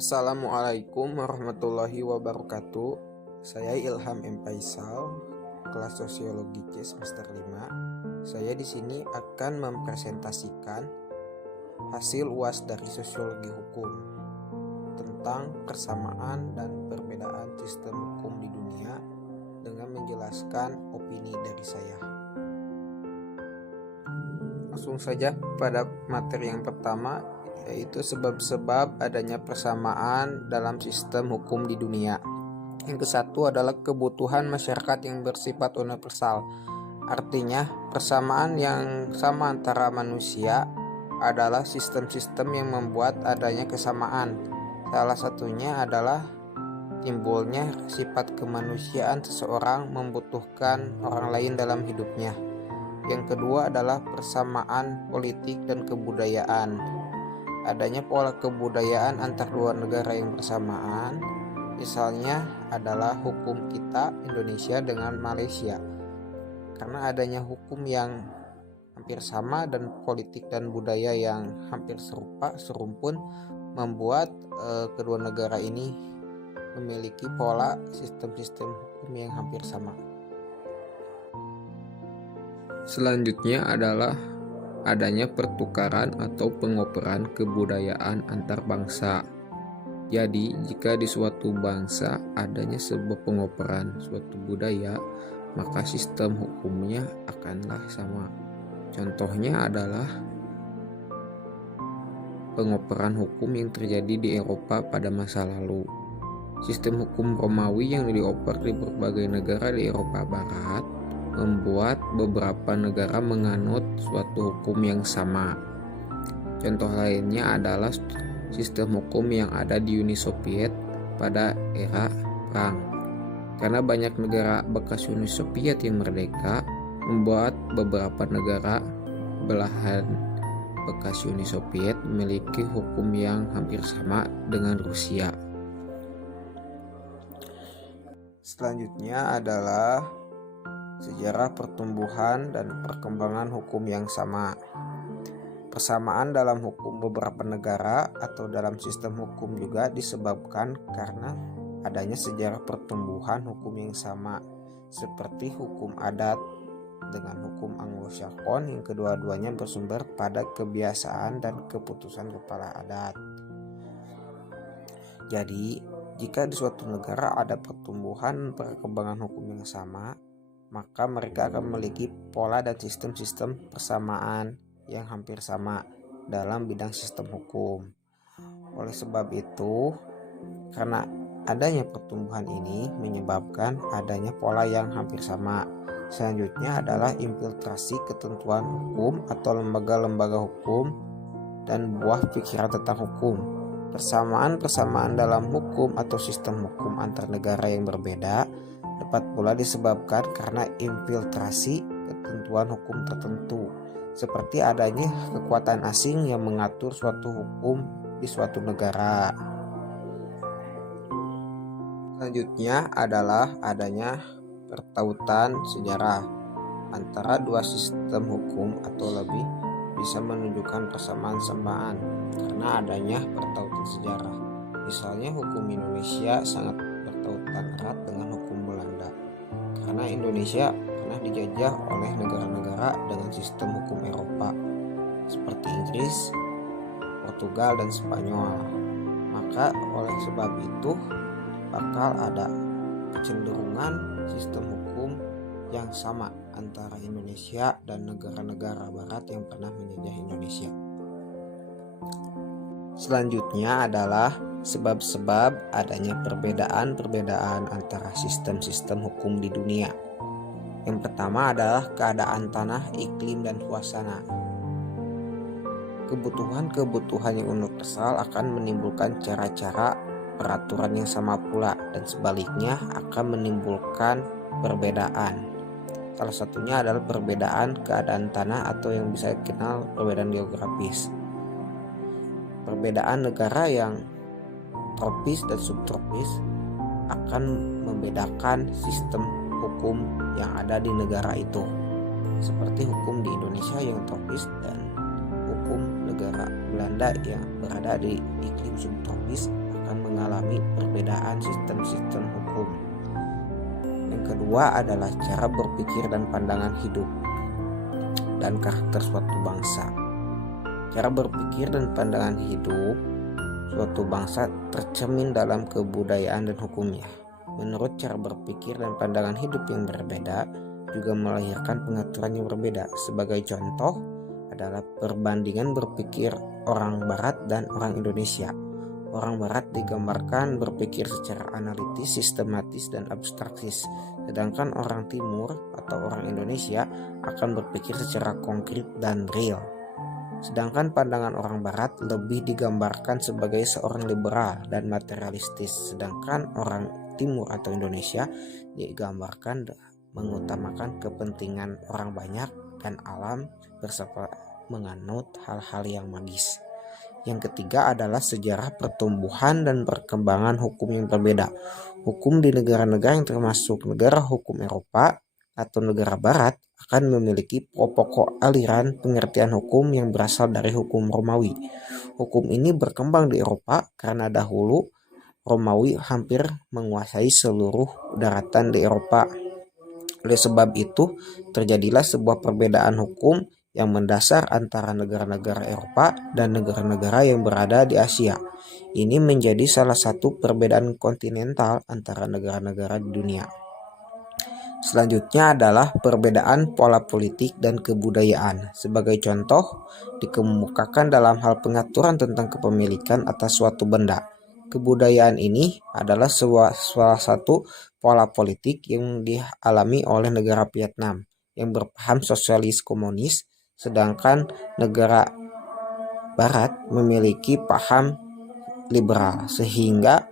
Assalamualaikum warahmatullahi wabarakatuh. Saya Ilham M. Faisal, kelas Sosiologi C semester 5. Saya di sini akan mempresentasikan hasil UAS dari Sosiologi Hukum tentang persamaan dan perbedaan sistem hukum di dunia dengan menjelaskan opini dari saya. Langsung saja pada materi yang pertama, yaitu sebab-sebab adanya persamaan dalam sistem hukum di dunia. Yang kesatu adalah kebutuhan masyarakat yang bersifat universal. Artinya, persamaan yang sama antara manusia adalah sistem-sistem yang membuat adanya kesamaan. Salah satunya adalah timbulnya sifat kemanusiaan seseorang membutuhkan orang lain dalam hidupnya. Yang kedua adalah persamaan politik dan kebudayaan. Adanya pola kebudayaan antar dua negara yang bersamaan, misalnya adalah hukum kita Indonesia dengan Malaysia. Karena adanya hukum yang hampir sama dan politik dan budaya yang hampir serumpun membuat kedua negara ini memiliki pola sistem-sistem hukum yang hampir sama. Selanjutnya adalah adanya pertukaran atau pengoperan kebudayaan antar bangsa. Jadi, jika di suatu bangsa adanya sebuah pengoperan suatu budaya, maka sistem hukumnya akanlah sama. Contohnya adalah pengoperan hukum yang terjadi di Eropa pada masa lalu. Sistem hukum Romawi yang dioper di berbagai negara di Eropa Barat membuat beberapa negara menganut suatu hukum yang sama. Contoh lainnya adalah sistem hukum yang ada di Uni Soviet pada era perang. Karena banyak negara bekas Uni Soviet yang merdeka, membuat beberapa negara belahan bekas Uni Soviet memiliki hukum yang hampir sama dengan Rusia. Selanjutnya adalah sejarah pertumbuhan dan perkembangan hukum yang sama. Persamaan dalam hukum beberapa negara atau dalam sistem hukum juga disebabkan karena adanya sejarah pertumbuhan hukum yang sama, seperti hukum adat dengan hukum Anglo-Saxon yang kedua-duanya bersumber pada kebiasaan dan keputusan kepala adat. Jadi, jika di suatu negara ada pertumbuhan perkembangan hukum yang sama, maka mereka akan memiliki pola dan sistem-sistem persamaan yang hampir sama dalam bidang sistem hukum. Oleh sebab itu, karena adanya pertumbuhan ini menyebabkan adanya pola yang hampir sama. Selanjutnya adalah infiltrasi ketentuan hukum atau lembaga-lembaga hukum dan buah pikiran tentang hukum. Persamaan-persamaan dalam hukum atau sistem hukum antar negara yang berbeda dapat pula disebabkan karena infiltrasi ketentuan hukum tertentu, seperti adanya kekuatan asing yang mengatur suatu hukum di suatu negara. Selanjutnya adalah adanya pertautan sejarah antara dua sistem hukum atau lebih bisa menunjukkan persamaan-samaan karena adanya pertautan sejarah. Misalnya hukum Indonesia sangat bertautan erat dengan hukum Belanda karena Indonesia pernah dijajah oleh negara-negara dengan sistem hukum Eropa seperti Inggris, Portugal, dan Spanyol. Maka oleh sebab itu bakal ada kecenderungan sistem hukum yang sama antara Indonesia dan negara-negara barat yang pernah menjajah Indonesia. Selanjutnya adalah sebab-sebab adanya perbedaan-perbedaan antara sistem-sistem hukum di dunia. Yang pertama adalah keadaan tanah, iklim, dan suasana. Kebutuhan-kebutuhan yang universal akan menimbulkan cara-cara peraturan yang sama pula, dan sebaliknya akan menimbulkan perbedaan. Salah satunya adalah perbedaan keadaan tanah atau yang bisa dikenal perbedaan geografis. Perbedaan negara yang tropis dan subtropis akan membedakan sistem hukum yang ada di negara itu, seperti hukum di Indonesia yang tropis dan hukum negara Belanda yang berada di iklim subtropis akan perbedaan sistem-sistem hukum. Yang kedua adalah cara berpikir dan pandangan hidup dan karakter suatu bangsa. Cara berpikir dan pandangan hidup suatu bangsa tercermin dalam kebudayaan dan hukumnya. Menurut cara berpikir dan pandangan hidup yang berbeda juga melahirkan pengaturan yang berbeda. Sebagai contoh adalah perbandingan berpikir orang Barat dan orang Indonesia. Orang Barat digambarkan berpikir secara analitis, sistematis, dan abstraksis, sedangkan orang Timur atau orang Indonesia akan berpikir secara konkret dan real. Sedangkan pandangan orang Barat lebih digambarkan sebagai seorang liberal dan materialistis, sedangkan orang Timur atau Indonesia digambarkan mengutamakan kepentingan orang banyak dan alam bersama menganut hal-hal yang magis. Yang ketiga adalah sejarah pertumbuhan dan perkembangan hukum yang berbeda. Hukum di negara-negara yang termasuk negara hukum Eropa atau negara Barat akan memiliki pokok aliran pengertian hukum yang berasal dari hukum Romawi. Hukum ini berkembang di Eropa karena dahulu Romawi hampir menguasai seluruh daratan di Eropa. Oleh sebab itu, terjadilah sebuah perbedaan hukum yang mendasar antara negara-negara Eropa dan negara-negara yang berada di Asia. Ini menjadi salah satu perbedaan kontinental antara negara-negara di dunia. Selanjutnya adalah perbedaan pola politik dan kebudayaan. Sebagai contoh, dikemukakan dalam hal pengaturan tentang kepemilikan atas suatu benda. Kebudayaan ini adalah salah satu pola politik yang dialami oleh negara Vietnam yang berpaham sosialis komunis, sedangkan negara Barat memiliki paham liberal, sehingga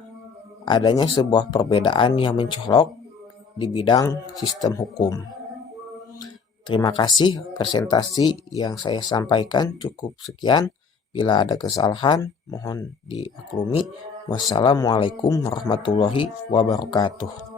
adanya sebuah perbedaan yang mencolok di bidang sistem hukum. Terima kasih, presentasi yang saya sampaikan cukup sekian. Bila ada kesalahan, mohon dimaklumi. Wassalamualaikum warahmatullahi wabarakatuh.